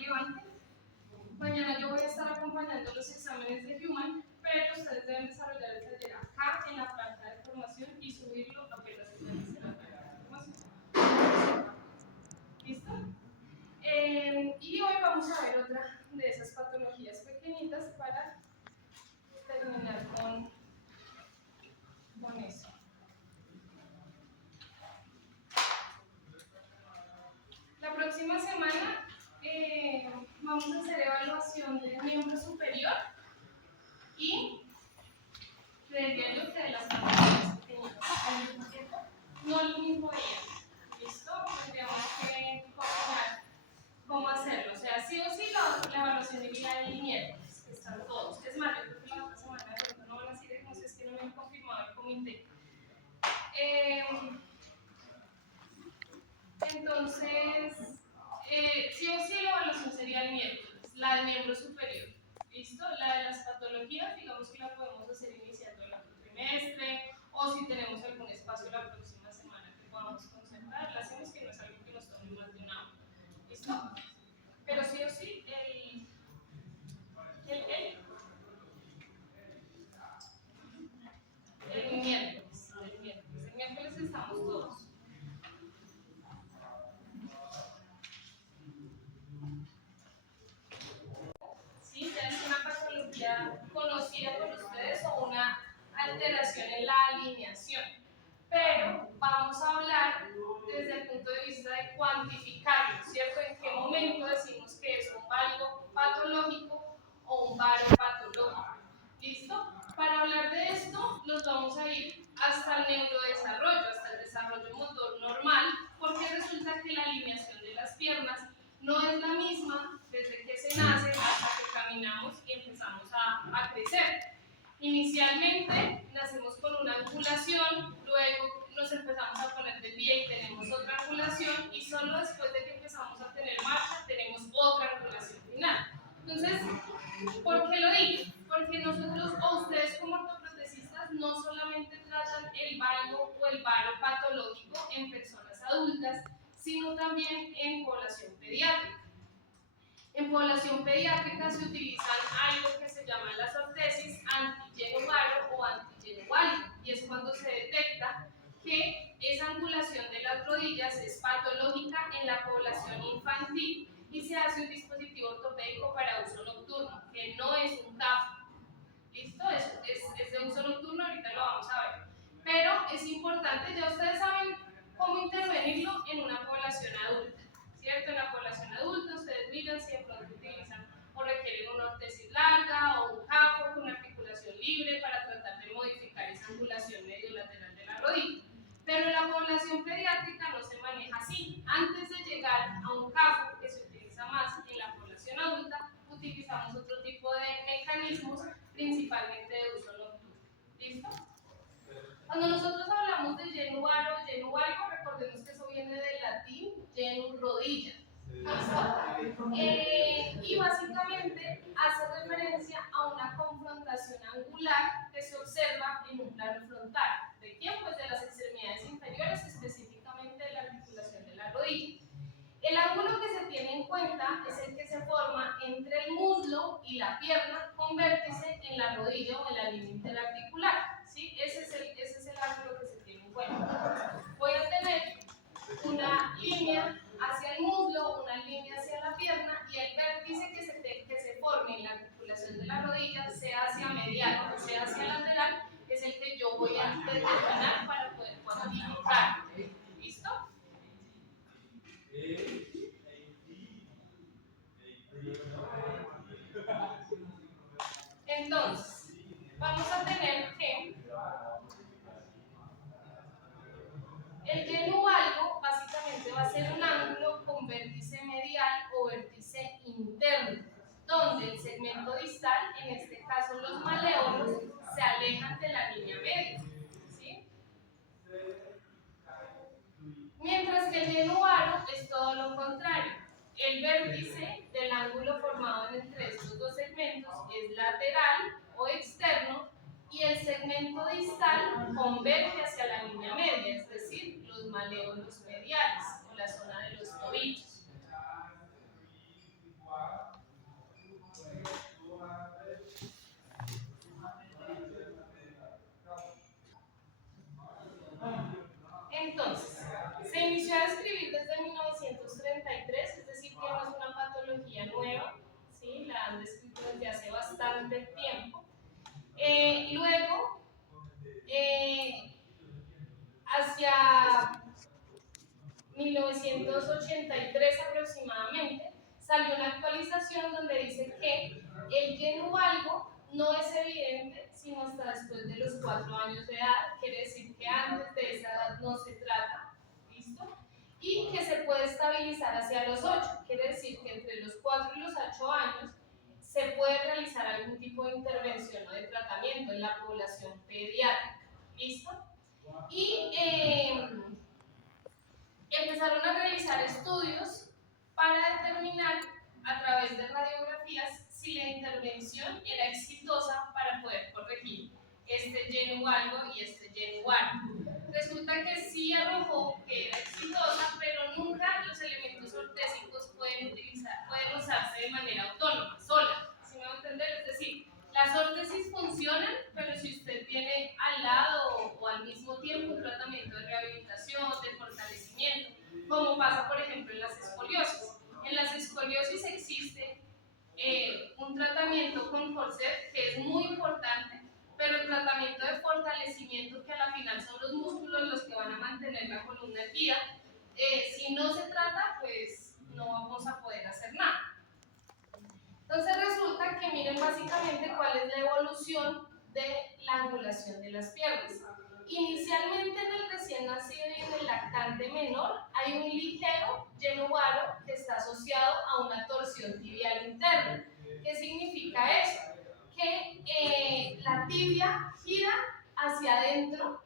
relevante. Mañana yo voy a estar acompañando los exámenes de Human, pero ustedes deben desarrollar el taller acá en la franja de formación y subirlo apenas finalice la franja de formación. ¿Listo? Y hoy vamos a ver otra de esas patologías pequeñitas para terminar con eso. La próxima semana vamos a hacer evaluación del miembro superior y creería yo que de las patologías pequeñitas al mismo tiempo, no el mismo día. ¿Listo? Tendríamos que coordinar cómo hacerlo. O sea, sí o sí la evaluación iría el miércoles, que están todos. Es más, yo creo que la otra semana de pronto no van a decir, no sé, es que no me han confirmado el comité. Entonces, sí o sí la evaluación sería el miércoles, la del miembro superior. ¿Listo? La de las patologías, digamos que la podemos hacer iniciando el otro trimestre, o si tenemos algún espacio la próxima semana que podamos concentrar, la hacemos, que no es algo que nos tome más de una hora. ¿Listo? Pero sí o sí, el miércoles. El miércoles estamos todos. ¿Sí? Ya es una patología conocida por ustedes o una alteración en la alineación. Pero vamos a hablar desde el punto de vista de cuantificarlo, ¿cierto? ¿En qué momento decimos que es un válido patológico o un varo patológico? ¿Listo? Para hablar de esto, nos vamos a ir hasta el neurodesarrollo, hasta el desarrollo motor normal, porque resulta que la alineación de las piernas no es la misma desde que se nace hasta que caminamos y empezamos a crecer. Inicialmente nacemos con una angulación, luego nos empezamos a poner de pie y tenemos otra angulación, y solo después de que empezamos a tener marcha tenemos otra angulación final. Entonces, ¿por qué lo digo? Porque nosotros o ustedes como ortoprotecistas no solamente tratan el valgo o el varo patológico en personas adultas, sino también en población pediátrica. En población pediátrica se utilizan algo que se llama las ortesis antigeno-varo o antigeno-válido, y es cuando se detecta que esa angulación de las rodillas es patológica en la población infantil y se hace un dispositivo ortopédico para uso nocturno, que no es un CAF. ¿Listo? Es de uso nocturno, ahorita lo vamos a ver. Pero es importante, ya ustedes saben cómo intervenirlo en una población adulta, ¿cierto? En la población adulta, ustedes miran si de pronto utilizan o requieren una ortesis larga o un CAFO con articulación libre para tratar de modificar esa angulación mediolateral de la rodilla. Pero en la población pediátrica no se maneja así. Antes de llegar a un CAFO, que se utiliza más en la población adulta, utilizamos otro tipo de mecanismos, principalmente de uso nocturno. ¿Listo? Cuando nosotros hablamos de genu varo o genu valgo, recordemos que eso viene del latín genu rodilla. ¿Listo? Y básicamente hace referencia a una confrontación angular que se observa en un plano frontal. ¿De quién? Pues de las extremidades inferiores, específicamente de la articulación de la rodilla. El ángulo que se tiene en cuenta es el que se forma entre el muslo y la pierna con vértice en la rodilla o en la línea interarticular. ¿Sí? Ese es el ángulo que se tiene en cuenta. Voy a tener una línea hacia el muslo, una línea hacia la pierna, y el vértice que se forme en la articulación de la rodilla, sea hacia medial o sea hacia lateral, es el que yo voy a determinar para poder cuantificar. ¿Listo? Entonces, vamos a tener que el genu valgo básicamente va a ser un ángulo con vértice medial o vértice interno, donde el segmento distal, en este caso los maleolos, se alejan de la línea media. ¿Sí? Mientras que el genu varo es todo lo contrario. El vértice del ángulo formado entre estos dos segmentos es lateral o externo, y el segmento distal converge hacia la línea media, es decir, los maleolos mediales o la zona de los tobillos. bastante tiempo. Luego, hacia 1983 aproximadamente, salió una actualización donde dice que el lleno valgo no es evidente sino hasta después de los 4 años de edad, quiere decir que antes de esa edad no se trata, ¿listo? Y que se puede estabilizar hacia los 8, quiere decir que entre los 4 y los 8 años se puede realizar algún tipo de intervención o de tratamiento en la población pediátrica, ¿listo? Y empezaron a realizar estudios para determinar a través de radiografías si la intervención era exitosa para poder corregir este lleno valgo y este lleno valgo. Resulta que sí arrojó que era exitosa, pero nunca los elementos ortésicos pueden usarse de manera autónoma, sola. ¿Sí me va a entender? Es decir, las órtesis funcionan, pero si usted tiene al lado o al mismo tiempo un tratamiento de rehabilitación, de fortalecimiento, como pasa por ejemplo en las escoliosis. En las escoliosis existe un tratamiento con corset que es muy importante, pero el tratamiento de fortalecimiento, que a la final son los músculos los que van a mantener la columna erguida, si no se trata, pues no vamos a poder hacer nada. Entonces resulta que miren básicamente cuál es la evolución de la angulación de las piernas. Inicialmente en el recién nacido y en el lactante menor hay un ligero lleno varo que está asociado a una torsión tibial interna. ¿Qué significa eso? Que la tibia gira hacia adentro,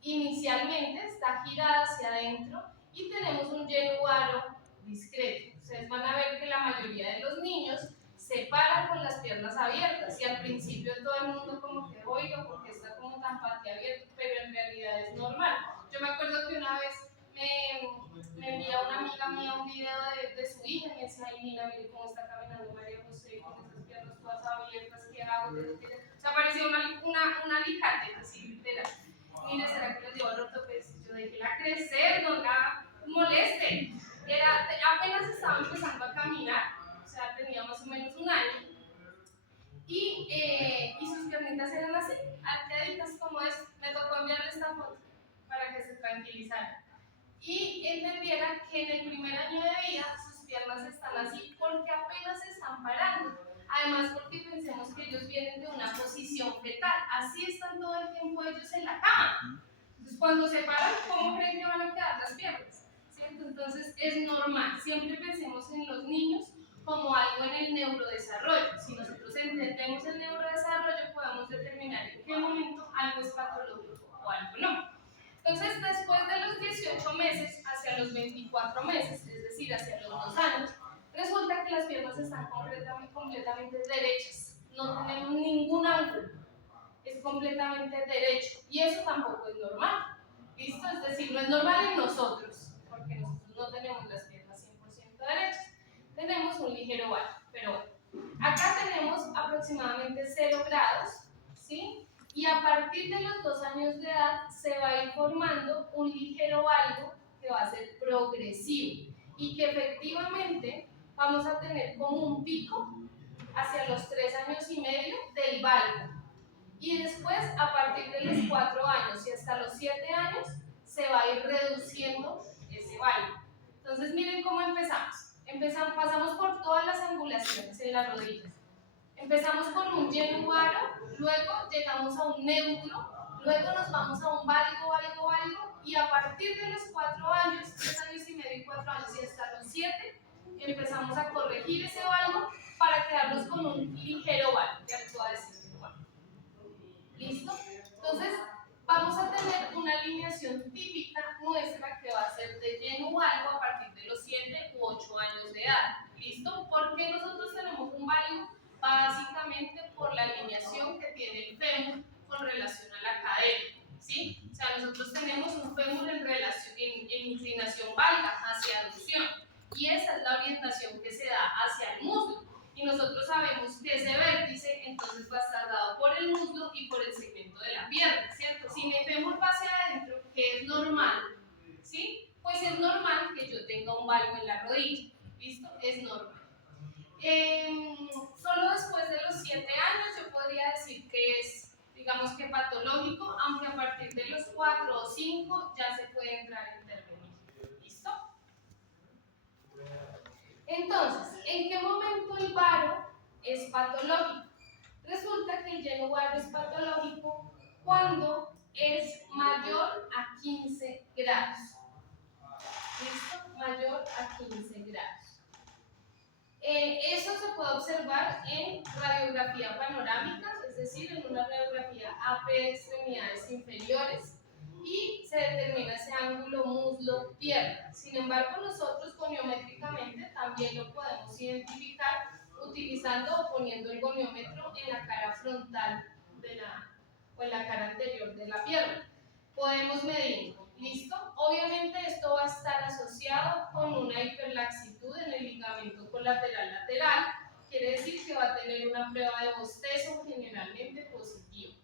inicialmente está girada hacia adentro y tenemos un lleno varo discreto. Ustedes van a ver que la mayoría de los niños se paran con las piernas abiertas y al principio todo el mundo como que oiga porque está como tan patiabierto, pero en realidad es normal. Yo me acuerdo que una vez me envía una amiga mía un video de su hija y me decía, ay Nina, mire cómo está caminando María José con esas piernas todas abiertas, ¿qué hago? O sea, parecía un alicate, así literal. Mire, ¿será que les llevo al ortopedista? Yo déjela crecer, no la moleste. Apenas estaba empezando a caminar, o sea, tenía más o menos un año, y sus piernitas eran así, arqueaditas como es. Me tocó enviarle esta foto para que se tranquilizara y entendiera que en el primer año de vida sus piernas están así porque apenas se están parando. Además, porque pensemos que ellos vienen de una posición fetal, así están todo el tiempo ellos en la cama. Entonces, cuando se paran, ¿cómo creen que van a quedar las piernas? ¿Cierto? Entonces, es normal. Siempre pensemos en los niños como algo en el neurodesarrollo. Si nosotros entendemos el neurodesarrollo, podemos determinar en qué momento algo es patológico o algo no. Entonces, después de los 18 meses, hacia los 24 meses, es decir, hacia los 2 años, resulta que las piernas están completamente derechas. No tenemos ningún ángulo. Es completamente derecho. Y eso tampoco es normal. ¿Listo? Es decir, no es normal en nosotros, porque nosotros no tenemos las piernas 100% derechas. Tenemos un ligero valgo. Pero bueno, acá tenemos aproximadamente 0 grados, ¿sí? Y a partir de los 2 años de edad se va a ir formando un ligero valgo que va a ser progresivo y que efectivamente vamos a tener como un pico hacia los 3 años y medio del valgo. Y después, a partir de los 4 años y hasta los 7 años, se va a ir reduciendo ese valgo. Entonces, miren cómo empezamos. Pasamos por todas las angulaciones en las rodillas. Empezamos con un lleno varo, luego llegamos a un neutro, luego nos vamos a un valgo, y a partir de los 4 años, 3 años y medio y 4 años y hasta los 7, empezamos a corregir ese valgo para quedarnos con un ligero valgo, ya les voy a decir. ¿Listo? Entonces, vamos a tener una alineación típica nuestra que va a ser de lleno valgo a partir de los 7 u 8 años de edad. ¿Listo? ¿Por qué nosotros tenemos un valgo? Básicamente por la alineación que tiene el fémur con relación a la cadera. ¿Sí? O sea, nosotros tenemos un fémur en inclinación valga hacia aducción. Y esa es la orientación que se da hacia el muslo. Y nosotros sabemos que ese vértice entonces va a estar dado por el muslo y por el segmento de la pierna, ¿cierto? Si mi fémur va hacia adentro, que es normal, ¿sí? Pues es normal que yo tenga un valgo en la rodilla, ¿listo? Es normal. Solo después de los 7 años es, digamos que patológico, aunque a partir de los 4 o 5 ya se puede entrar a intervenir. ¿Listo? Entonces, ¿en qué momento el varo es patológico? Resulta que el lleno varo es patológico cuando es mayor a 15 grados. ¿Listo? Mayor a 15 grados. Eso se puede observar en radiografía panorámica, es decir, en una radiografía AP de extremidades inferiores, y se determina ese ángulo muslo-pierna. Sin embargo, nosotros goniométricamente también lo podemos identificar utilizando o poniendo el goniómetro en la cara frontal o en la cara anterior de la pierna. Podemos medir. ¿Listo? Obviamente esto va a estar asociado con una hiperlaxitud en el ligamento colateral lateral, quiere decir que va a tener una prueba de bostezo generalmente positiva.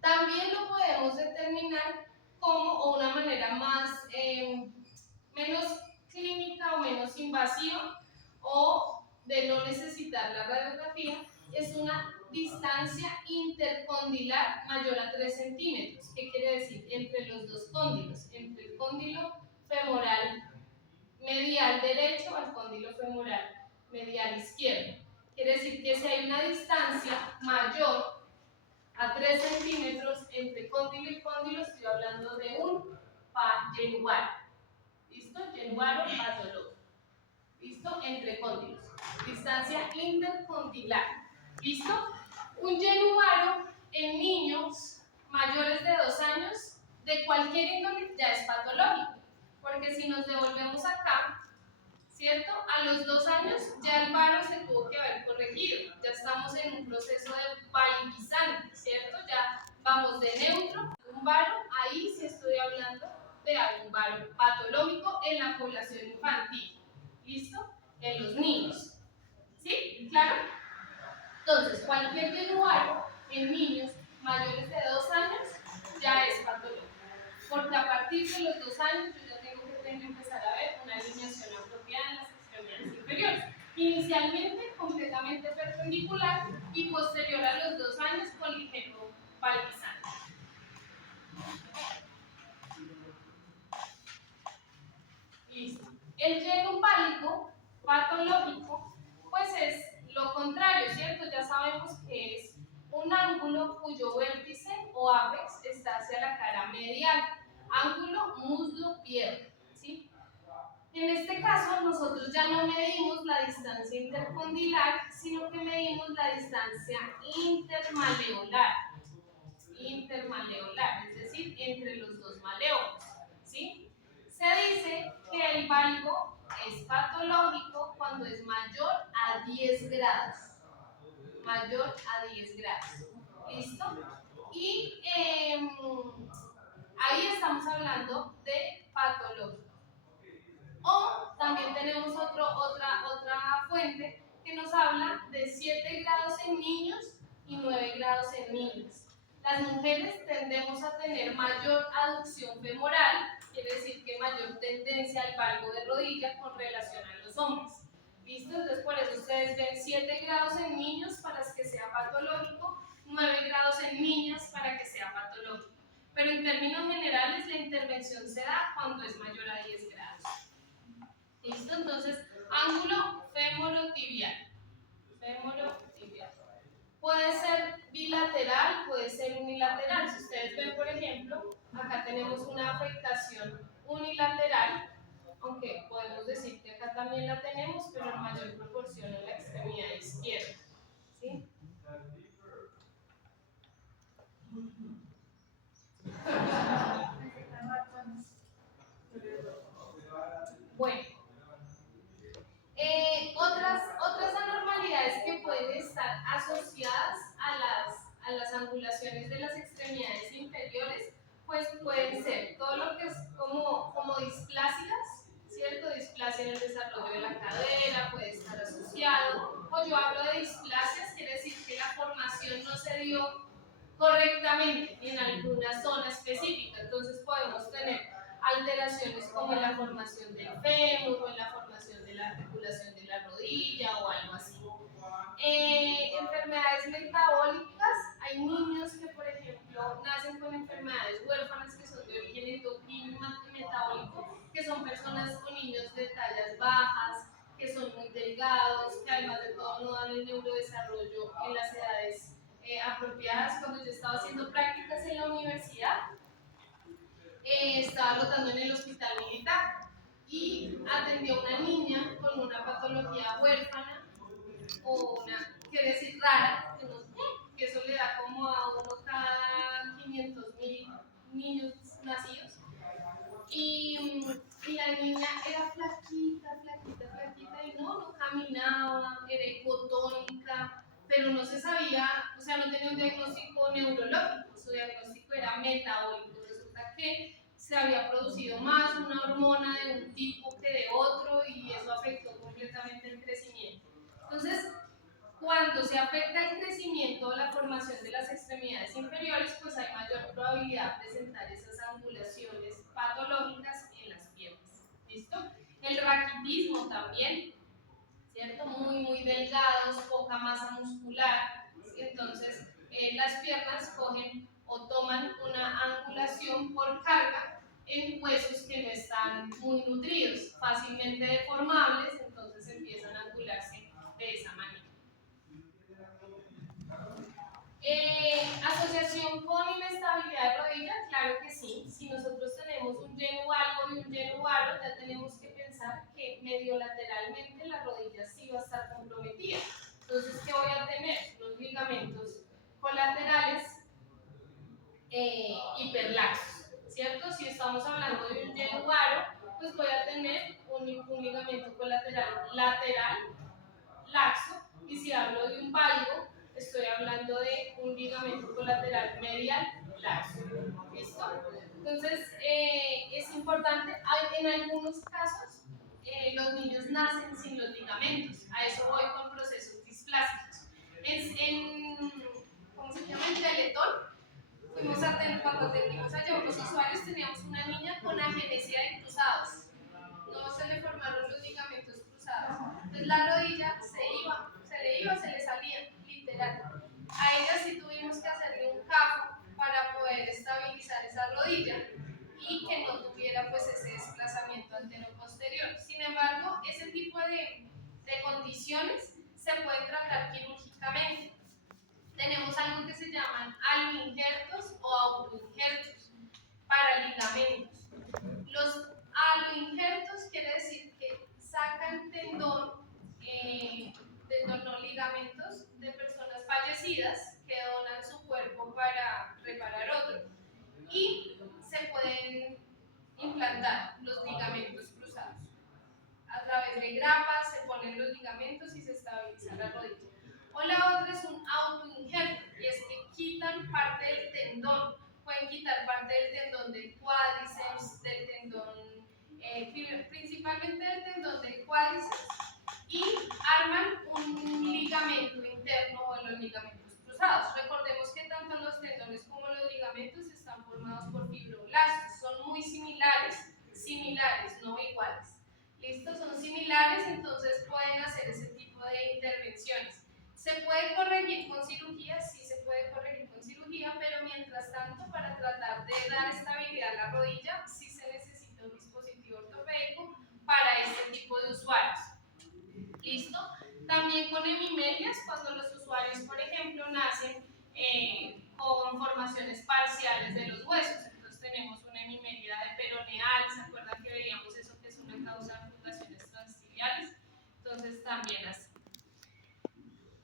También lo podemos determinar como o una manera menos clínica o menos invasiva o de no necesitar la radiografía, es una distancia intercondilar mayor a 3 centímetros. ¿Qué quiere decir? Entre los dos cóndilos, entre el cóndilo femoral medial derecho al cóndilo femoral medial izquierdo. Quiere decir que si hay una distancia mayor a 3 centímetros entre cóndilo y cóndilo, estoy hablando de un yenuaro. ¿Listo? Yenuaro patológico. ¿Listo? Entre cóndilos. Distancia intercondilar. ¿Listo? Un yenuaro en niños mayores de 2 años de cualquier índole ya es patológico. Porque si nos devolvemos acá, ¿cierto? A los 2 años ya el varo se tuvo que haber corregido. Ya estamos en un proceso de validizante, ¿cierto? Ya vamos de neutro a un varo. Ahí sí estoy hablando de algún varo patológico en la población infantil. ¿Listo? En los niños. ¿Sí? ¿Claro? Entonces, cualquier yenuaro en niños mayores de 2 años ya es patológico. Porque a partir de los 2 años yo ya tengo que empezar a ver una alineación apropiada en las extremidades inferiores. Inicialmente completamente perpendicular y posterior a los 2 años con ligero valgizante. Listo. El lleno válido patológico pues es lo contrario, ¿cierto? Ya sabemos que es un ángulo cuyo vértice o apex está hacia la cara medial, ángulo muslo-pierna, ¿sí? En este caso, nosotros ya no medimos la distancia intercondilar, sino que medimos la distancia intermaleolar, es decir, entre los dos maleolos, ¿sí? Se dice que el valgo es patológico cuando es mayor a 10 grados. Mayor a 10 grados. ¿Listo? Y ahí estamos hablando de patológico. O también tenemos otra fuente que nos habla de 7 grados en niños y 9 grados en niñas. Las mujeres tendemos a tener mayor aducción femoral, quiere decir que mayor tendencia al valgo de rodilla con relación a los hombres. ¿Listo? Entonces por eso ustedes ven 7 grados en niños para que sea patológico, 9 grados en niñas para que sea patológico. Pero en términos generales la intervención se da cuando es mayor a 10 grados. ¿Listo? Entonces, ángulo femorotibial. Femorotibial. Puede ser bilateral, puede ser unilateral. Si ustedes ven, por ejemplo, acá tenemos una afectación unilateral, aunque podemos decir que acá también la tenemos, pero en mayor proporción en la extremidad izquierda. ¿Sí? Bueno. Otras anormalidades que pueden estar asociadas a las angulaciones de las extremidades inferiores, pues pueden ser todo lo que es como displasias, ¿cierto? Displasia en el desarrollo de la cadera puede estar asociado, o yo hablo de displasias, quiere decir que la formación no se dio correctamente en alguna zona específica, entonces podemos tener alteraciones como en la formación del fémur o en la formación de la articulación de la rodilla o algo así. Enfermedades metabólicas de neurodesarrollo en las edades apropiadas. Cuando yo estaba haciendo prácticas en la universidad, estaba rotando en el hospital militar y atendí a una niña con una patología huérfana o una, quiere decir rara, que eso le da como a uno cada 500.000 niños nacidos. Y la niña era flaquita, flaquita, flaquita y no caminaba, era hipotónica, pero no se sabía, o sea, no tenía un diagnóstico neurológico, su diagnóstico era metabólico. Resulta que se había producido más una hormona de un tipo que de otro y eso afectó completamente el crecimiento. Entonces, cuando se afecta el crecimiento o la formación de las extremidades inferiores, pues hay mayor probabilidad de presentar esas angulaciones patológicas en las piernas. ¿Listo? El raquitismo también, ¿cierto? Muy delgados, poca masa muscular. Entonces, las piernas cogen o toman una angulación por carga en huesos que no están muy nutridos, fácilmente deformables, entonces empiezan a angularse de esa manera. Asociación con inestabilidad de rodilla, claro que sí. Si nosotros tenemos un yenu valgo y un yenu varo, ya tenemos que pensar que medio lateralmente la rodilla sí va a estar comprometida. Entonces, ¿qué voy a tener? Los ligamentos colaterales hiperlaxos, ¿cierto? Si estamos hablando de un yenu varo, pues voy a tener un ligamento colateral lateral laxo, y si hablo de un valgo, estoy hablando de un ligamento colateral medial laxo. ¿Listo? Entonces, es importante, en algunos casos, los niños nacen sin los ligamentos. A eso voy con procesos displásicos. ¿Cómo se llama? En Teletón, cuando atendimos a los usuarios, teníamos una niña con agenesia de cruzados. No se le formaron los ligamentos cruzados. Entonces la rodilla se le salía, literal. A ella sí tuvimos que hacerle un cajo para poder estabilizar esa rodilla y que no tuviera pues ese desplazamiento antero-posterior. Sin embargo, ese tipo de condiciones se pueden tratar quirúrgicamente. Tenemos algo que se llaman aloinjertos o autoinjertos para ligamentos. Los aloinjertos quiere decir que sacan tendón no ligamentos de personas fallecidas que donan su cuerpo para reparar otro y se pueden implantar los ligamentos cruzados. A través de grapas se ponen los ligamentos y se estabiliza la rodilla. O la otra es un autoinjerto, y es que quitan parte del tendón. Pueden quitar parte del tendón del cuádriceps, del tendón, principalmente del tendón del cuádriceps, y arman un ligamento interno o los ligamentos cruzados. Recordemos que tanto los tendones como los ligamentos están formados por fibroblastos. Son muy similares, no iguales. ¿Listo? Son similares, entonces pueden hacer ese tipo de intervenciones. ¿Se puede corregir con cirugía? Sí, se puede corregir con cirugía, pero mientras tanto, para tratar de dar estabilidad a la rodilla, sí se necesita un dispositivo ortopédico para este tipo de usuarios. ¿Listo? También con hemimelias, cuando los usuarios, por ejemplo, nacen con formaciones parciales de los huesos. Entonces tenemos una hemimelia de peroneal, ¿se acuerdan que veíamos eso que es una causa de fundaciones transtiliares? Entonces también así.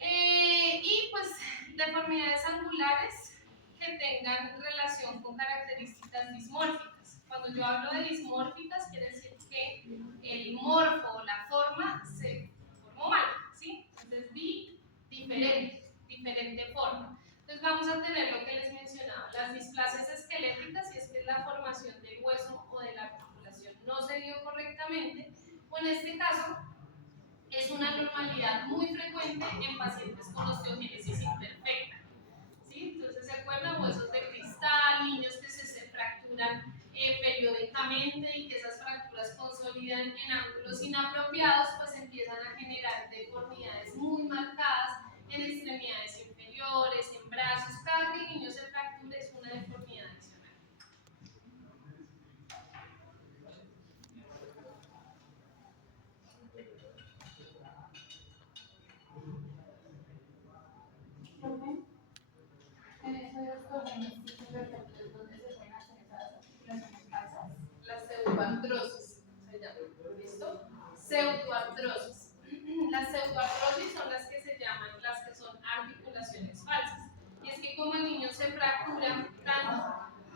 Y pues deformidades angulares que tengan relación con características dismórficas. Cuando yo hablo de dismórficas, quiere decir que el morfo o la forma se formó mal, ¿sí? Entonces vi diferente forma. Entonces vamos a tener lo que les mencionaba, las displasias esqueléticas, y es que la formación del hueso o de la articulación no se dio correctamente, o en este caso es una anormalidad muy frecuente en pacientes con osteogénesis imperfecta. ¿Sí? Entonces, ¿se acuerdan? Huesos de cristal, niños que se fracturan periódicamente y que esas fracturas consolidan en ángulos inapropiados, pues empiezan a generar deformidades muy marcadas en extremidades inferiores, en brazos. Cada que el niño se fractura es una deformidad adicional.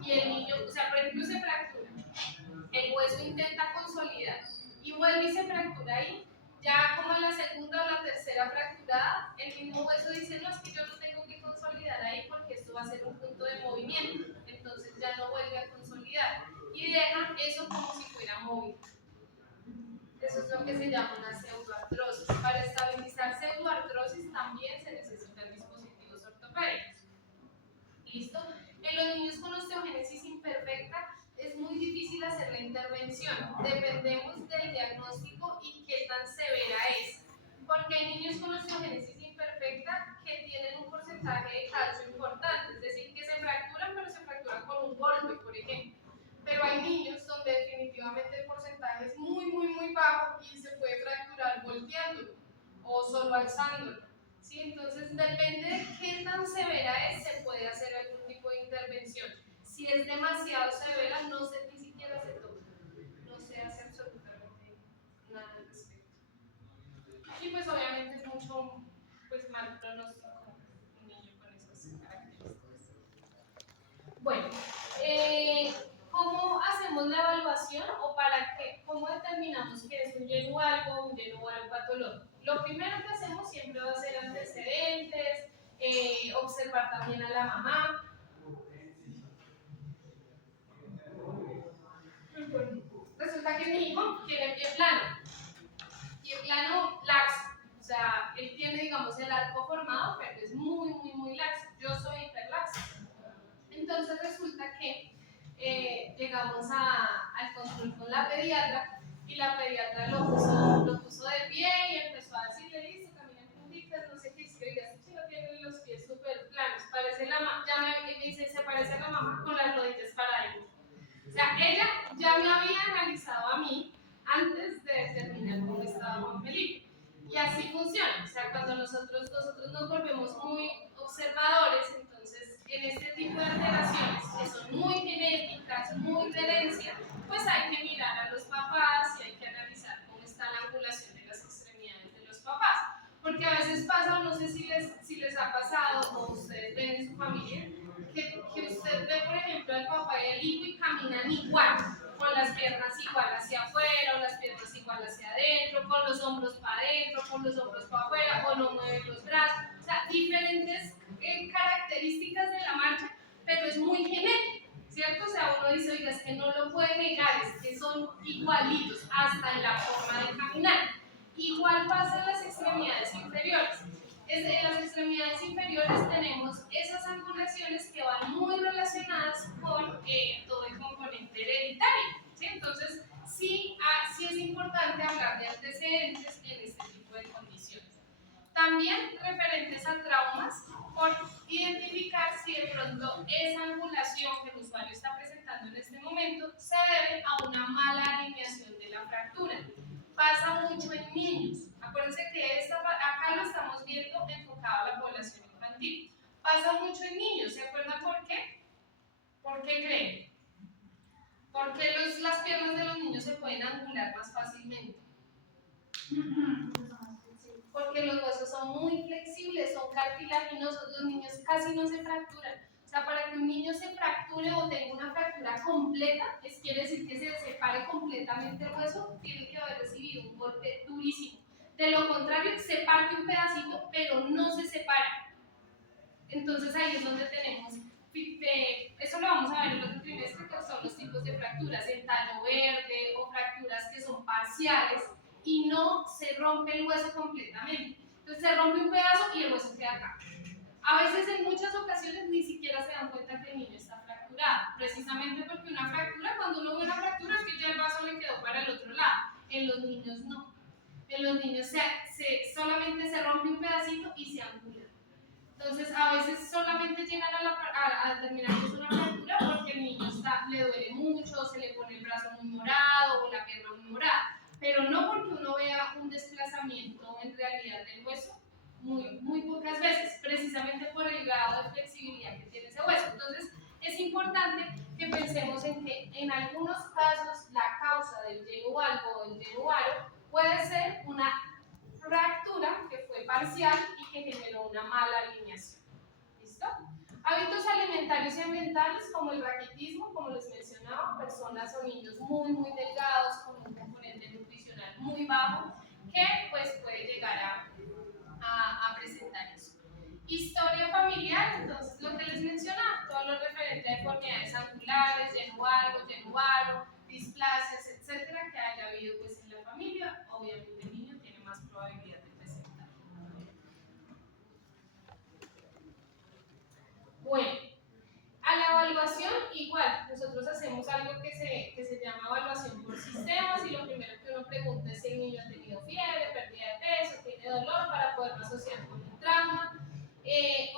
y el niño, o sea, por ejemplo, se fractura, el hueso intenta consolidar y vuelve y se fractura ahí, ya como en la segunda o la tercera fracturada, el mismo hueso dice, no, es que yo no tengo que consolidar ahí porque esto va a ser un punto de movimiento, entonces ya no vuelve a consolidar y deja eso como si fuera móvil. Eso es lo que se llama una pseudoartrosis. Para estabilizar pseudoartrosis también se necesitan dispositivos ortopédicos. ¿Listo? En los niños con osteogénesis imperfecta es muy difícil hacer la intervención. Dependemos del diagnóstico y qué tan severa es. Porque hay niños con osteogénesis imperfecta que tienen un porcentaje de calcio importante, es decir, que se fracturan, pero se fracturan con un golpe, por ejemplo. Pero hay niños donde definitivamente el porcentaje es muy bajo y se puede fracturar volteándolo o solo alzándolo. ¿Sí? Entonces, depende de qué tan severa es, se puede hacer algún tipo de intervención. Si es demasiado severa, no se, ni siquiera se toca, no se hace absolutamente nada al respecto. Y pues obviamente es mucho pues, mal pronóstico un niño con esas características. Bueno, ¿cómo hacemos la evaluación o para qué? ¿Cómo determinamos que es un lleno algo o un lleno algo patológico? Lo primero que hacemos siempre va a ser antecedentes, observar también a la mamá. Resulta que mi hijo tiene pie plano laxo, o sea, él tiene, digamos, el arco formado, pero es muy laxo. Yo soy hiperlaxo. Entonces resulta que llegamos al control con la pediatra y la pediatra lo puso de pie y empezó a decirle, listo, camina en puntitas, no sé qué, y oiga, este chico tiene los pies súper planos, parece la mamá, ya me dice, se parece a la mamá con las rodillas para adentro. O sea, ella ya me había analizado a mí antes de determinar cómo estaba Juan Felipe. Y así funciona, o sea, cuando nosotros nos volvemos muy observadores, entonces en este tipo de alteraciones que son muy genéticas, muy de herencia, pues hay que mirar a los papás y hay que analizar cómo está la angulación de las extremidades de los papás. Porque a veces pasa, no sé si les ha pasado o ustedes ven en su familia, que usted ve, por ejemplo, al papá y al hijo y caminan igual, con las piernas igual hacia afuera, o las piernas igual hacia adentro, con los hombros para adentro, con los hombros para afuera, o no mueven los brazos. O sea, diferentes características de la marcha, pero es muy genético, ¿cierto? O sea, uno dice, oiga, es que no lo puede negar, es que son igualitos, hasta en la forma de caminar. Igual pasa en las extremidades inferiores. En las extremidades inferiores tenemos esas angulaciones que van muy relacionadas con todo el componente hereditario, ¿sí? Entonces, sí es importante hablar de antecedentes en este tipo de condiciones. También referentes a traumas, por identificar si de pronto esa angulación que el usuario está presentando en este momento se debe a una mala alineación de la fractura. Pasa mucho en niños. Acuérdense que acá lo estamos viendo enfocado a la población infantil. Pasa mucho en niños. ¿Se acuerdan por qué? ¿Por qué creen? Porque las piernas de los niños se pueden angular más fácilmente. Porque los huesos son muy flexibles, son cartilaginosos, los niños casi no se fracturan. O sea, para que un niño se fracture o tenga una fractura completa, quiere decir que se separe completamente el hueso, tiene que haber recibido un golpe durísimo. De lo contrario, se parte un pedacito, pero no se separa. Entonces ahí es donde tenemos, eso lo vamos a ver en el otro trimestre, que son los tipos de fracturas, el tallo verde o fracturas que son parciales y no se rompe el hueso completamente. Entonces se rompe un pedazo y el hueso queda acá. A veces, en muchas ocasiones, ni siquiera se dan cuenta que el niño está fracturado, precisamente porque una fractura, cuando uno ve una fractura, es que ya el vaso le quedó para el otro lado. En los niños no. En los niños solamente se rompe un pedacito y se angula. Entonces, a veces solamente llegan a determinar que es una fractura porque el niño le duele mucho, se le pone el brazo muy morado o la pierna muy morada, pero no porque uno vea un desplazamiento en realidad del hueso, muy pocas veces, precisamente por el grado de flexibilidad que tiene ese hueso. Entonces, es importante que pensemos en que en algunos casos la causa del lleno valgo o del lleno varo puede ser una fractura que fue parcial y que generó una mala alineación. ¿Listo? Hábitos alimentarios y ambientales como el raquitismo, como les mencionaba, personas o niños muy delgados con un componente nutricional muy bajo que pues puede llegar a presentar eso. Historia familiar, entonces lo que les mencionaba, todo lo referente a deformidades angulares, lleno varo, displasias, etcétera, que haya habido pues en la familia, obviamente el niño tiene más probabilidad de presentar. Bueno, a la evaluación, igual, nosotros hacemos algo que se llama evaluación por sistemas y lo primero que uno pregunta es si el niño ha tenido fiebre, pérdida de peso, tiene dolor para poderlo asociar con un trauma,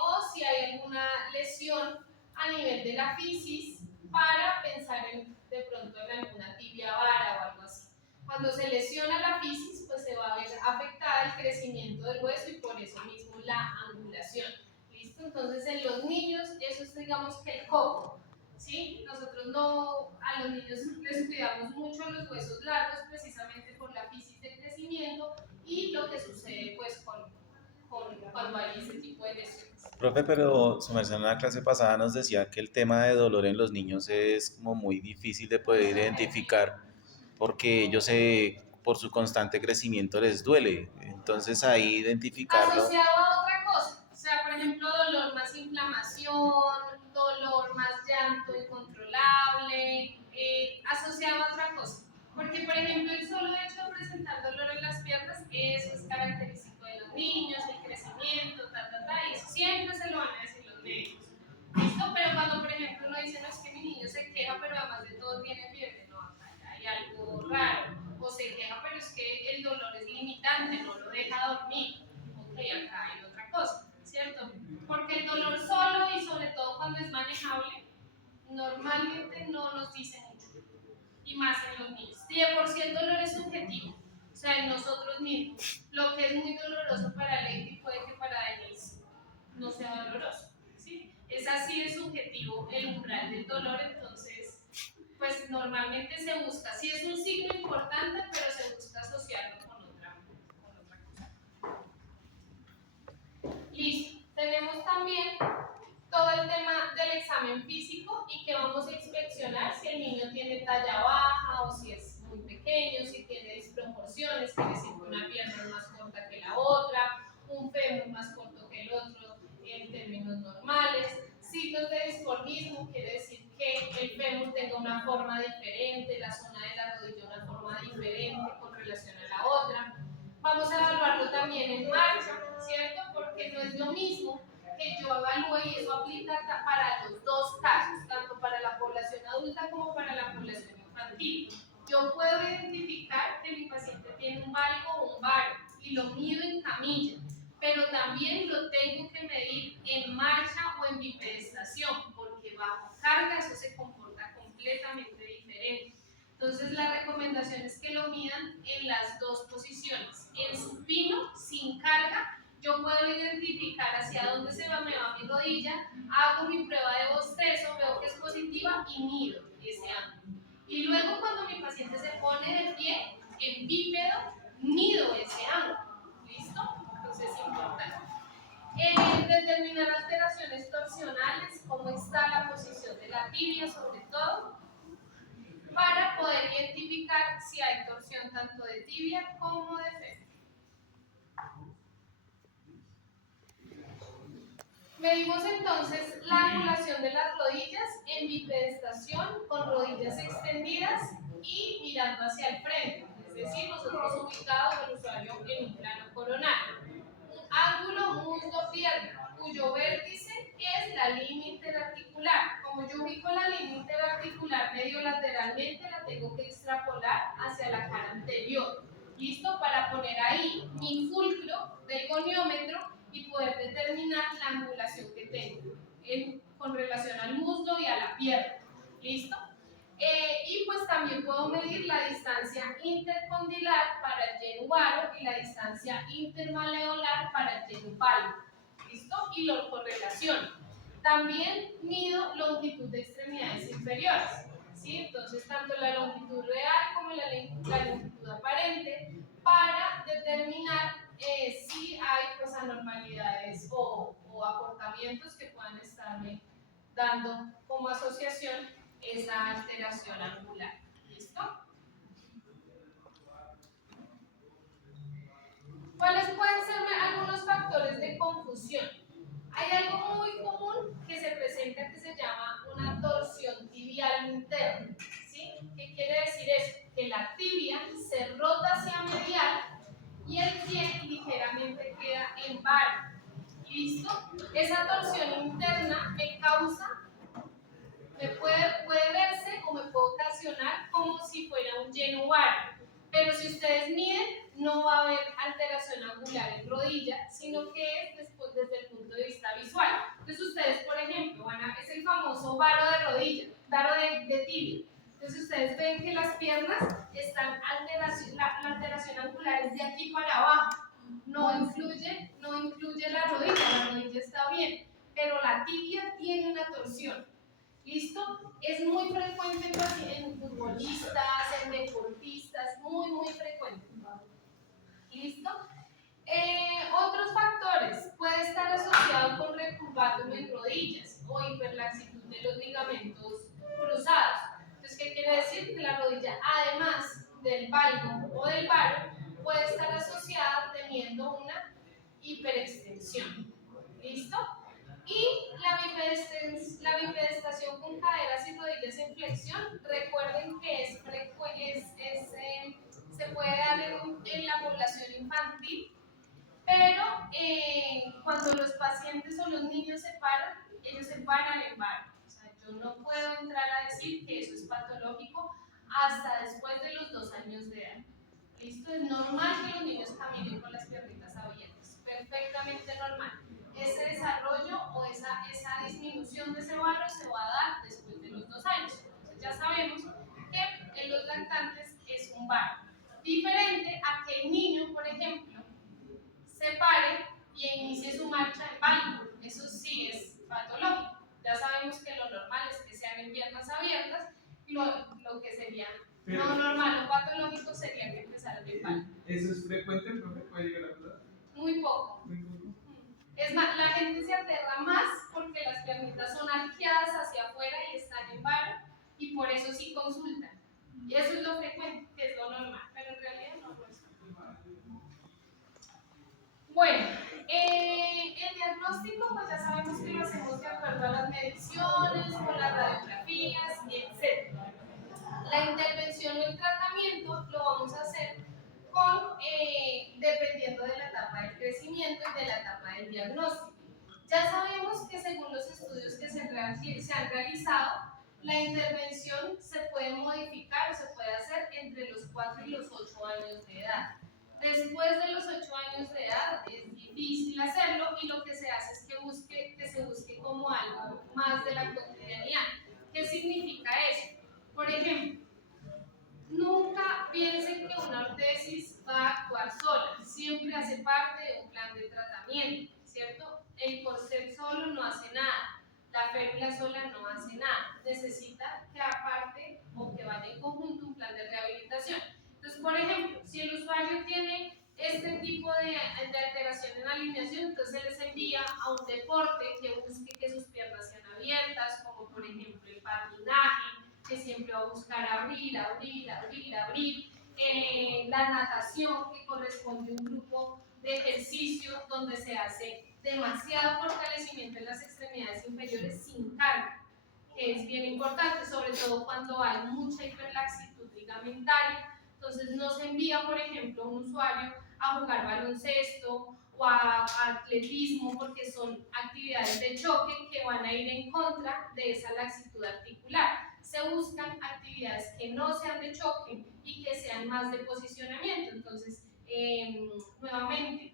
o si hay alguna lesión a nivel de la fisis para pensar de pronto en alguna tibia vara o algo así. Cuando se lesiona la fisis, pues se va a ver afectada el crecimiento del hueso y por eso mismo la angulación. ¿Listo? Entonces en los niños eso es digamos que el coco. ¿Sí? Nosotros no, a los niños les cuidamos mucho los huesos largos precisamente por la fisis de crecimiento y lo que sucede pues cuando hay ese tipo de lesiones. Profe, pero su merced en la clase pasada nos decía que el tema de dolor en los niños es como muy difícil de poder identificar porque ellos por su constante crecimiento les duele. Entonces ahí identificarlo. Asociado a otra cosa, o sea, por ejemplo, dolor más inflamación, dolor más llanto incontrolable, asociado a otra cosa. Porque, por ejemplo, el solo hecho de presentar dolor en las piernas, eso es característico de los niños, el crecimiento, y eso siempre se lo van a decir los médicos. ¿Listo? Pero cuando, por ejemplo, uno dice, no es que mi niño se queja, pero además de todo tiene fiebre, no, acá hay algo raro. O se queja, pero es que el dolor es limitante, no lo deja dormir. Ok, acá hay otra cosa, ¿cierto? Porque el dolor solo y sobre todo cuando es manejable, normalmente no nos dice mucho. Y más en los niños. Y de por sí el dolor es subjetivo. O sea, en nosotros mismos. Lo que es muy doloroso para Lady puede que para Denise no sea doloroso. ¿Sí? Es así de subjetivo el umbral del dolor, entonces, pues normalmente se busca, sí es un signo importante, pero se busca asociarlo con otra cosa. Listo. Tenemos también todo el tema del examen físico y que vamos a inspeccionar si el niño tiene talla baja o si es muy pequeño, si tiene desproporciones, quiere decir que una pierna es más corta que la otra, un fémur más corto que el otro en términos normales, signos de disformismo, quiere decir que el fémur tenga una forma diferente, la zona de la rodilla una forma diferente con relación a la otra. Vamos a evaluarlo también en marcha, ¿cierto? Porque no es lo mismo que yo evalúe y eso aplica para los dos casos, tanto para la población adulta como para la población infantil. Yo puedo identificar que mi paciente tiene un valgo o un varo y lo mido en camilla, pero también lo tengo que medir en marcha o en bipedestación, porque bajo carga eso se comporta completamente diferente. Entonces la recomendación es que lo midan en las dos posiciones, en supino, sin carga. Yo puedo identificar hacia dónde me va mi rodilla, hago mi prueba de bostezo, veo que es positiva y mido ese ángulo. Y luego cuando mi paciente se pone de pie, en bípedo, mido ese ángulo. ¿Listo? Entonces es importante. Determinar alteraciones torsionales, cómo está la posición de la tibia sobre todo, para poder identificar si hay torsión tanto de tibia como de fémur. Medimos entonces la angulación de las rodillas en bipedestación con rodillas extendidas y mirando hacia el frente, es decir, nosotros ubicados el usuario en un plano coronal. Un ángulo muslo-pierna, cuyo vértice es la línea interarticular. Como yo ubico la línea interarticular medio lateralmente, la tengo que extrapolar hacia la cara anterior. ¿Listo? Para poner ahí mi fulcro del goniómetro y poder determinar la angulación que tengo con relación al muslo y a la pierna. ¿Listo? Y pues también puedo medir la distancia intercondilar para el genuvaro y la distancia intermaleolar para el genupalmo. ¿Listo? Y lo correlaciono. También mido longitud de extremidades inferiores. ¿Sí? Entonces, tanto la longitud real como la longitud aparente para determinar si hay pues, anormalidades o acortamientos que puedan estarme dando como asociación esa alteración angular. ¿Listo? ¿Cuáles pueden ser algunos factores de confusión? Hay algo muy común que se presenta que se llama una torsión tibial interna. ¿Sí? ¿Qué quiere decir eso? Que la tibia se rota hacia medial y el pie ligeramente queda en varo. ¿Listo? Esa torsión interna puede verse o me puede ocasionar como si fuera un lleno varo. Pero si ustedes miden, no va a haber alteración angular en rodilla, sino que es desde el punto de vista visual. Entonces ustedes, por ejemplo, es el famoso varo de rodilla, varo de tibia. Entonces ustedes ven que las piernas están la alteración angular es de aquí para abajo. No incluye la rodilla está bien, pero la tibia tiene una torsión. ¿Listo? Es muy frecuente en futbolistas, en deportistas, muy frecuente. ¿Listo? Otros factores. Puede estar asociado con recurvatum en rodillas o hiperlaxitud de los ligamentos cruzados. Entonces, ¿qué quiere decir? Que la rodilla, además del valgo o del varo, puede estar asociada teniendo una hiperextensión. ¿Listo? Y la bipedestación con caderas y rodillas en flexión, recuerden que se puede dar en la población infantil, pero cuando los pacientes o los niños se paran, ellos se paran en varo. O sea, yo no puedo entrar a decir que eso es patológico hasta después de los 2 años de edad. ¿Listo? Es normal que los niños caminen con las piernitas abiertas, perfectamente normal. Ese desarrollo o esa disminución de ese varo se va a dar después de los 2 años. Entonces ya sabemos que en los lactantes es un varo. Diferente a que el niño, por ejemplo, se pare y inicie su marcha en valgo. Eso sí es patológico. Ya sabemos que lo normal es que sean en piernas abiertas, lo que sería no normal o patológico sería que empezaran en valgo. ¿Eso es frecuente, profe? ¿Puede llegar a pasar? Muy poco. Es más, la gente se aterra más porque las piernitas son arqueadas hacia afuera y están en varo y por eso sí consultan. Y eso es lo frecuente, que es lo normal, pero en realidad no lo es. Bueno, el diagnóstico pues ya sabemos que lo hacemos de acuerdo a las mediciones, con las radiografías, etc. La intervención o el tratamiento lo vamos a hacer dependiendo de la etapa del crecimiento y de la etapa del diagnóstico. Ya sabemos que según los estudios que se han realizado, la intervención se puede modificar o se puede hacer entre los 4 y los 8 años de edad. Después de los 8 años de edad es difícil hacerlo y lo que se hace es que se busque como algo más de la cotidianidad. ¿Qué significa eso? Por ejemplo, nunca piensen que una ortesis va a actuar sola, siempre hace parte de un plan de tratamiento, ¿cierto? El corset solo no hace nada, la férula sola no hace nada, necesita que aparte o que vaya en conjunto un plan de rehabilitación. Entonces, por ejemplo, si el usuario tiene este tipo de alteración en la alineación, entonces se les envía a un deporte que busque que sus piernas sean abiertas, como por ejemplo el patinaje, que siempre va a buscar abrir. La natación, que corresponde a un grupo de ejercicios donde se hace demasiado fortalecimiento en las extremidades inferiores sin carga, que es bien importante, sobre todo cuando hay mucha hiperlaxitud ligamentaria. Entonces nos envía, por ejemplo, un usuario a jugar baloncesto o a atletismo, porque son actividades de choque que van a ir en contra de esa laxitud articular. Se buscan actividades que no sean de choque y que sean más de posicionamiento. Entonces, nuevamente,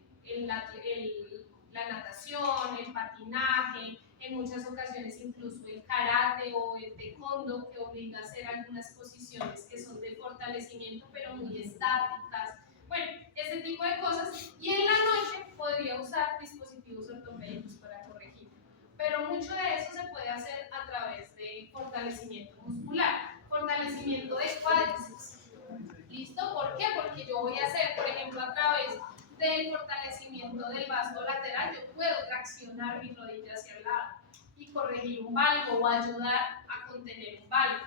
la natación, el patinaje, en muchas ocasiones incluso el karate o el taekwondo, que obliga a hacer algunas posiciones que son de fortalecimiento pero muy estáticas. Bueno, ese tipo de cosas. Y en la noche podría usar dispositivos ortopédicos para corregir. Pero mucho de eso se puede hacer a través de fortalecimiento muscular, fortalecimiento de cuádriceps. ¿Listo? ¿Por qué? Porque yo voy a hacer, por ejemplo, a través del fortalecimiento del vasto lateral, yo puedo traccionar mi rodilla hacia el lado. Y corregir un valgo o ayudar a contener un valgo.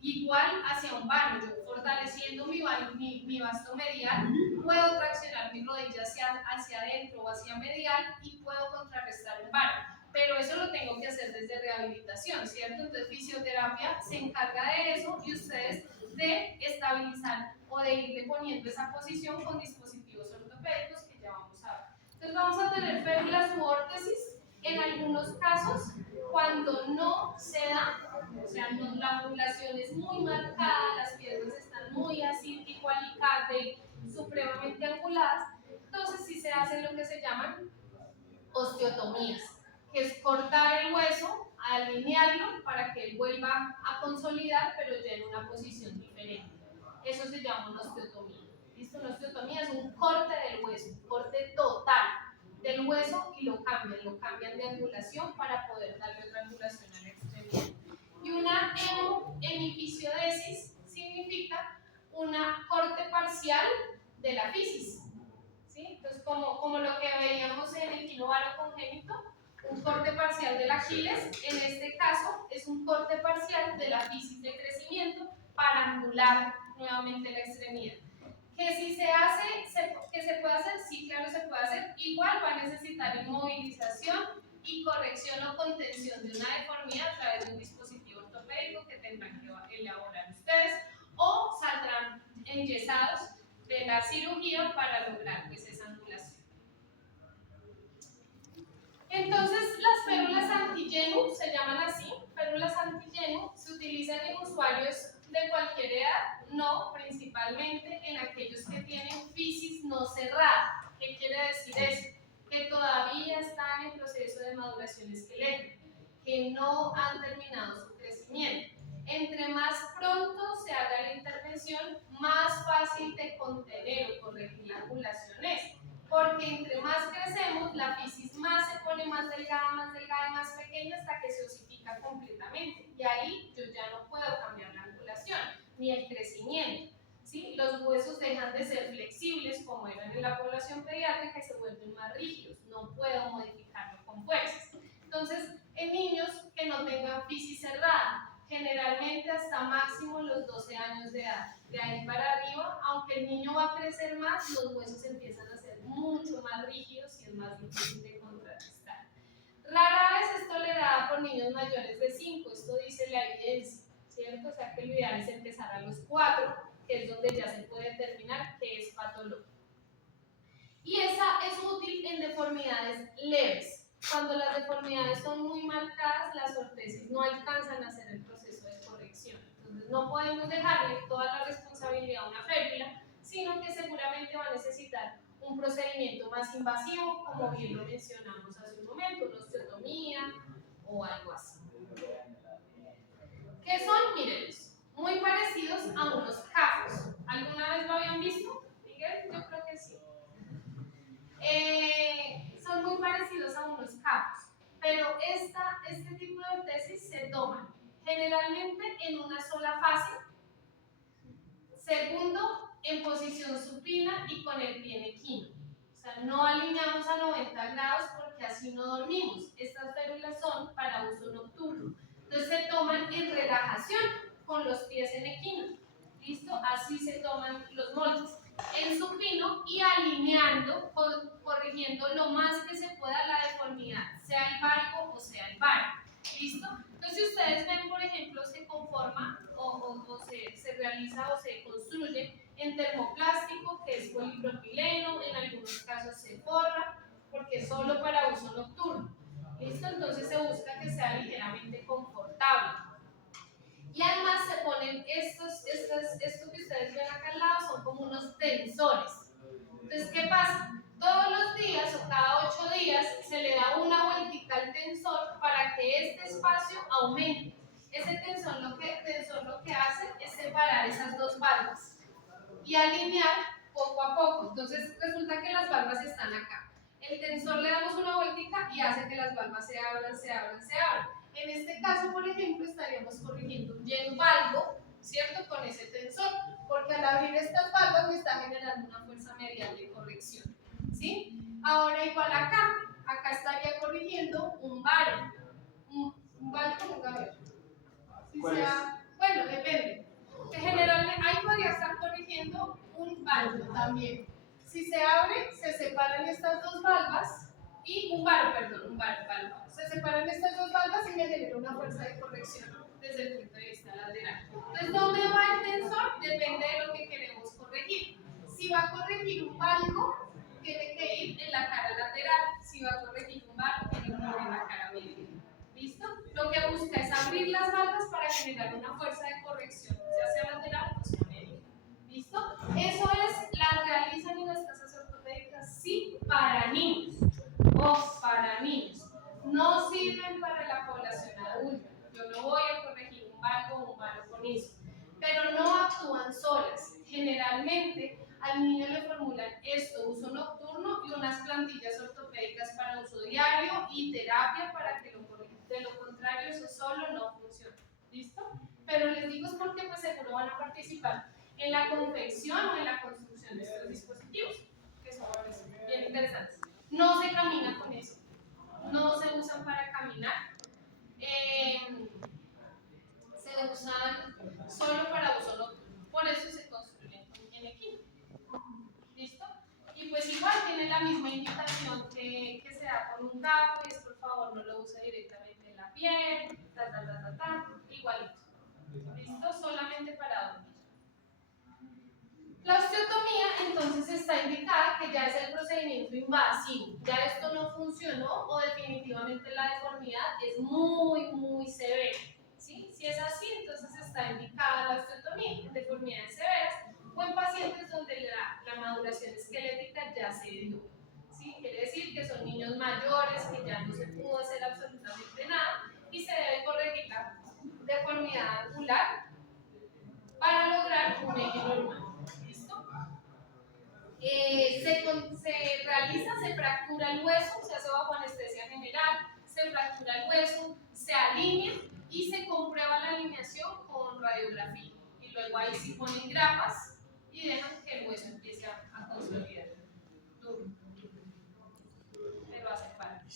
Igual hacia un vano, yo fortaleciendo mi vasto medial, puedo traccionar mi rodilla hacia adentro o hacia medial y puedo contrarrestar un vano. Pero eso lo tengo que hacer desde rehabilitación, ¿cierto? Entonces fisioterapia se encarga de eso y ustedes de estabilizar o de irle poniendo esa posición con dispositivos ortopédicos que ya vamos a ver. Entonces vamos a tener férulas u órtesis en algunos casos cuando no se da, o sea, la angulación es muy marcada, las piernas están muy así, tipo alicate, supremamente anguladas, entonces sí se hacen lo que se llaman osteotomías, que es cortar el hueso, alinearlo para que él vuelva a consolidar, pero ya en una posición diferente. Eso se llama una osteotomía. ¿Listo? Una osteotomía es un corte del hueso, un corte total del hueso y lo cambian de angulación para poder darle otra angulación a la extremidad. Y una hemifisiodesis significa una corte parcial de la fisis. ¿Sí? Entonces, como lo que veíamos en el quinovaro congénito, un corte parcial del Aquiles, en este caso es un corte parcial de la fisis de crecimiento para anular nuevamente la extremidad. Que si se hace, que se puede hacer, sí, claro, se puede hacer. Igual va a necesitar inmovilización y corrección o contención de una deformidad a través de un dispositivo ortopédico que tendrán que elaborar ustedes o saldrán enyesados de la cirugía para lograr pues, esa angulación. Entonces, las férulas anti-Genu se llaman así. Férulas anti-Genu se utilizan en usuarios de cualquier edad, no principalmente en aquellos que tienen fisis no cerrada. ¿Qué quiere decir eso? Que todavía están en proceso de maduración esquelética, que no han terminado su crecimiento. Entre más pronto se haga la intervención, más fácil de contener o corregir la angulación es. Porque entre más crecemos, la fisis más se pone más delgada y más pequeña hasta que se osifica completamente. Y ahí yo ya no puedo cambiar la angulación, ni el crecimiento. ¿Sí? Los huesos dejan de ser flexibles como eran en la población pediátrica y se vuelven más rígidos. No puedo modificarlo con fuerzas. Entonces, en niños que no tengan fisis cerrada, generalmente hasta máximo los 12 años de edad. De ahí para arriba, aunque el niño va a crecer más, los huesos empiezan a ser mucho más rígidos y es más difícil de contrarrestar. Rara vez es tolerada por niños mayores de 5, esto dice la evidencia, ¿cierto? O sea que lo ideal es empezar a los 4, que es donde ya se puede determinar que es patológico. Y esa es útil en deformidades leves. Cuando las deformidades son muy marcadas, las ortesis no alcanzan a hacer el proceso de corrección. Entonces no podemos dejarle toda la responsabilidad a una férula, sino que seguramente va a necesitar un procedimiento más invasivo, como bien lo mencionamos hace un momento, una osteotomía o algo así. ¿Qué son? Mírenlos, muy parecidos a unos cafos. ¿Alguna vez lo habían visto, Miguel? Yo creo que sí. Son muy parecidos a unos capos, pero este tipo de ortesis se toman generalmente en una sola fase. Segundo, en posición supina y con el pie equino. O sea, no alineamos a 90 grados porque así no dormimos. Estas férulas son para uso nocturno. Entonces se toman en relajación con los pies en equino. ¿Listo? Así se toman los moldes. En supino y alineando, corrigiendo lo más que se pueda la deformidad, sea el valgo o sea el varo. ¿Listo? Entonces, si ustedes ven, por ejemplo, se conforma o se realiza o se construye en termoplástico, que es polipropileno, en algunos casos se forra, porque es solo para uso nocturno. ¿Listo? Entonces se busca que sea ligeramente confortable. Y además se ponen esto que ustedes ven acá al lado son como unos tensores. Entonces, ¿qué pasa? Todos los días o cada 8 días se le da una vueltica al tensor para que este espacio aumente. Ese tensor lo que hace es separar esas dos valvas y alinear poco a poco. Entonces resulta que las valvas están acá. El tensor le damos una vueltica y hace que las valvas se abran. En este caso, por ejemplo, estaríamos corrigiendo un Genu valgo, ¿cierto? Con ese tensor, porque al abrir estas valvas me está generando una fuerza medial de corrección, ¿sí? Ahora igual acá estaría corrigiendo un varo. valgo o un gavero. Si ¿Cuál bueno, depende. En general, ahí podría estar corrigiendo un valgo también. Si se abre, se separan estas dos valvas y un varo. Se separan estas dos valvas y me genera una fuerza de corrección desde el punto de vista lateral. Entonces, ¿dónde va el tensor? Depende de lo que queremos corregir. Si va a corregir un valgo, tiene que ir en la cara lateral. Si va a corregir un valgo, tiene que ir en la cara media. ¿Listo? Lo que busca es abrir las valvas para generar una fuerza de corrección, ya sea lateral o sea media. ¿Listo? Eso es, la realizan en las casas ortopédicas, sí, para niños. O para niños. No sirven para la población adulta. Yo no voy a corregir un valgo o un varo con eso. Pero no actúan solas. Generalmente al niño le formulan esto, uso nocturno y unas plantillas ortopédicas para uso diario y terapia para que lo corrija. De lo contrario, eso solo no funciona. ¿Listo? Pero les digo es porque pues seguro van a participar en la confección o en la construcción de estos dispositivos, que son pues, bien interesantes. No se camina con eso, no se usan para caminar, se usan solo para uso nocturno, por eso se construyen en equipo. ¿Listo? Y pues igual tiene la misma indicación que se da con un taco, y es por favor no lo use directamente en la piel, igualito. ¿Listo? Solamente para dormir. La osteotomía entonces está indicada que ya es el procedimiento invasivo, ya esto no funcionó o definitivamente la deformidad es muy severa. ¿Sí? Si es así, entonces está indicada la osteotomía en deformidades severas o en pacientes donde la maduración esquelética ya se dio. ¿Sí? Quiere decir que son niños mayores, que ya no se pudo hacer absolutamente nada y se debe corregir la deformidad angular para lograr un eje normal. ¿Listo? Se realiza, se fractura el hueso, se hace bajo anestesia general, se fractura el hueso, se alinea y se comprueba la alineación con radiografía. Y luego ahí sí ponen grapas y dejan que el hueso empiece a consolidar. Duro. Pero hace falta.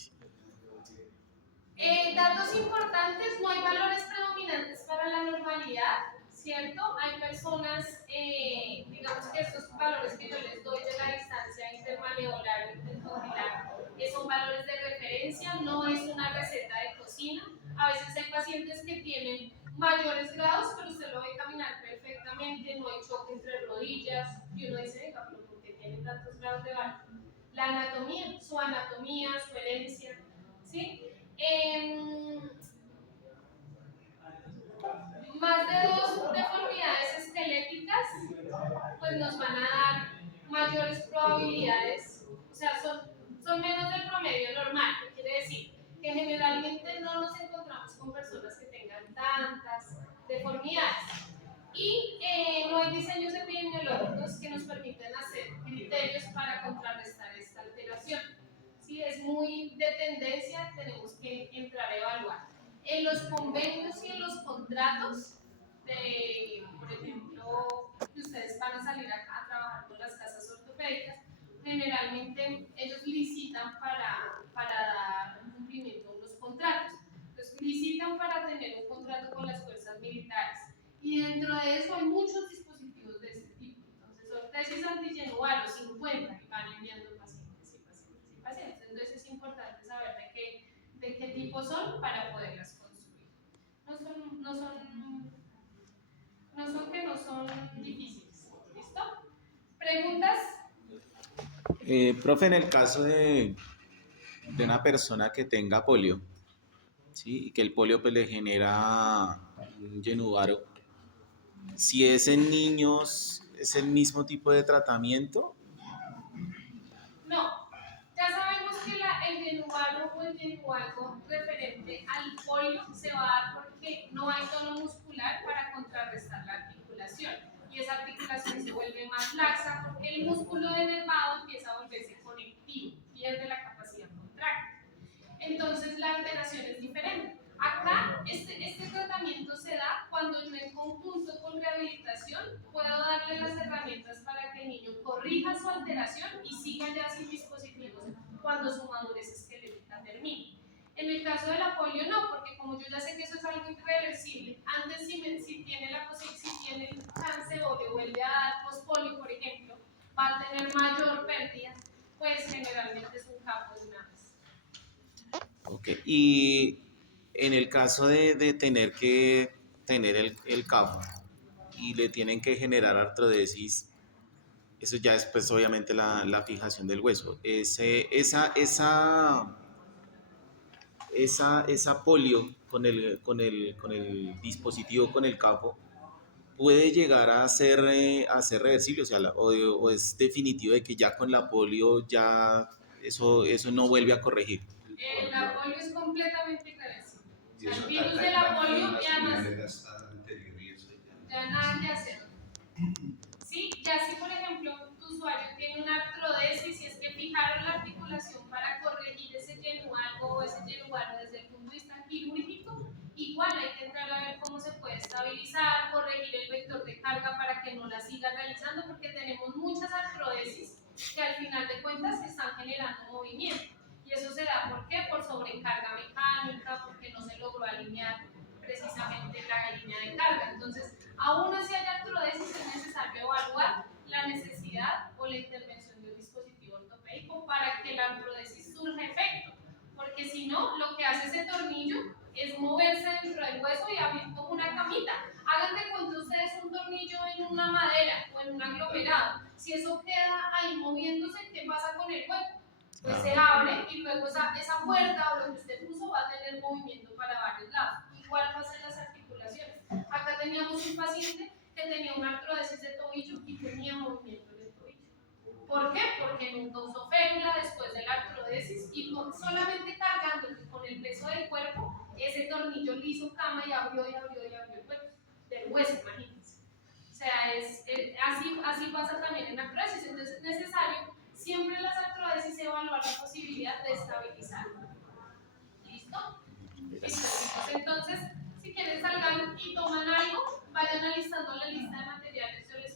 Datos importantes, no hay valores predominantes para la normalidad, ¿cierto? Hay personas, digamos que estos valores que yo les doy de la distancia intermaleolar y intercondylar son valores de referencia, no es una receta de cocina. A veces hay pacientes que tienen mayores grados, pero usted lo ve caminar perfectamente, no hay choque entre rodillas, y uno dice, venga, pero ¿por qué tienen tantos grados de valor? La anatomía, su herencia, ¿sí? Más de 2 deformidades esqueléticas pues nos van a dar mayores probabilidades, o sea, son menos del promedio normal, que quiere decir que generalmente no nos encontramos con personas que tengan tantas deformidades. Y no hay diseños epidemiológicos que nos permitan hacer criterios para contrarrestar esta alteración. Si es muy de tendencia, tenemos que entrar a evaluar. En los convenios y en los contratos, por ejemplo, que ustedes van a salir a trabajar con las casas ortopédicas, generalmente ellos licitan para dar cumplimiento a unos contratos. Entonces, licitan para tener un contrato con las fuerzas militares. Y dentro de eso hay muchos dispositivos de este tipo. Entonces, ortesis antigenual o 50 que van enviando pacientes y pacientes y pacientes. Entonces, es importante saber de qué tipo son para poderlas construir. No son difíciles. ¿Listo? ¿Preguntas? Profe, en el caso de una persona que tenga polio, ¿sí? Y que el polio pues, le genera un llenudaro, si es en niños, ¿es el mismo tipo de tratamiento? No. Ya sabemos que el llenuvaro o el llenualgo referente al polio se va a dar porque no hay tono muscular para contrarrestar la articulación. Y esa articulación se vuelve más laxa porque el músculo denervado empieza a volverse conectivo, pierde la capacidad contráctil. Entonces la alteración es diferente. Acá este tratamiento se da cuando yo en conjunto con rehabilitación puedo darle las herramientas para que el niño corrija su alteración y siga ya sin dispositivos cuando su madurez esquelética termine. En el caso de la polio no, porque como yo ya sé que eso es algo irreversible, antes si tiene si tiene el cáncer o le vuelve a dar pospolio, por ejemplo, va a tener mayor pérdida, pues generalmente es un capo de una vez. Ok, y en el caso de tener que tener el CAFO y le tienen que generar artrodesis, eso ya es pues obviamente la fijación del hueso. Esa polio con el dispositivo, con el CAFO, puede llegar a ser reversible, o sea, o es definitivo de que ya con la polio ya eso no vuelve a corregir. La polio es completamente irreversible. O sea, el virus de la polio ya nada que hacer. ¿Sí? Ya si, por ejemplo, tu usuario tiene una artrodesis y es que fijaron la articulación para corregir ese yenualgo o ese yenualgo desde el punto de vista quirúrgico, igual hay que entrar a ver cómo se puede estabilizar, corregir el vector de carga para que no la siga realizando, porque tenemos muchas artrodesis que al final de cuentas están generando movimiento. Y eso se da, ¿por qué? Por sobrecarga mecánica, porque no se logró alinear precisamente la línea de carga. Entonces, aún así hay artrodesis, es necesario evaluar la necesidad o la intervención de un dispositivo ortopédico para que la artrodesis surja efecto. Porque si no, lo que hace ese tornillo es moverse dentro del hueso y abrir como una camita. Hagan de cuenta ustedes un tornillo en una madera o en un aglomerado. Si eso queda ahí moviéndose, ¿qué pasa con el hueco? Pues se abre y luego esa puerta o lo que usted puso va a tener movimiento para varios lados. Igual pasa en las articulaciones. Acá teníamos un paciente que tenía una artrodesis de tobillo y tenía movimiento en el tobillo. ¿Por qué? Porque nunca usó férula después de la artrodesis y solamente cargando con el peso del cuerpo, ese tornillo le hizo cama y abrió y abrió y abrió el cuerpo del hueso, imagínense. O sea, así pasa también en la artrodesis. Entonces es necesario siempre en las artrodesis evaluar la posibilidad de estabilizar. ¿Listo? Entonces, si quieren salgan y toman algo, vayan alistando la lista de materiales. Yo les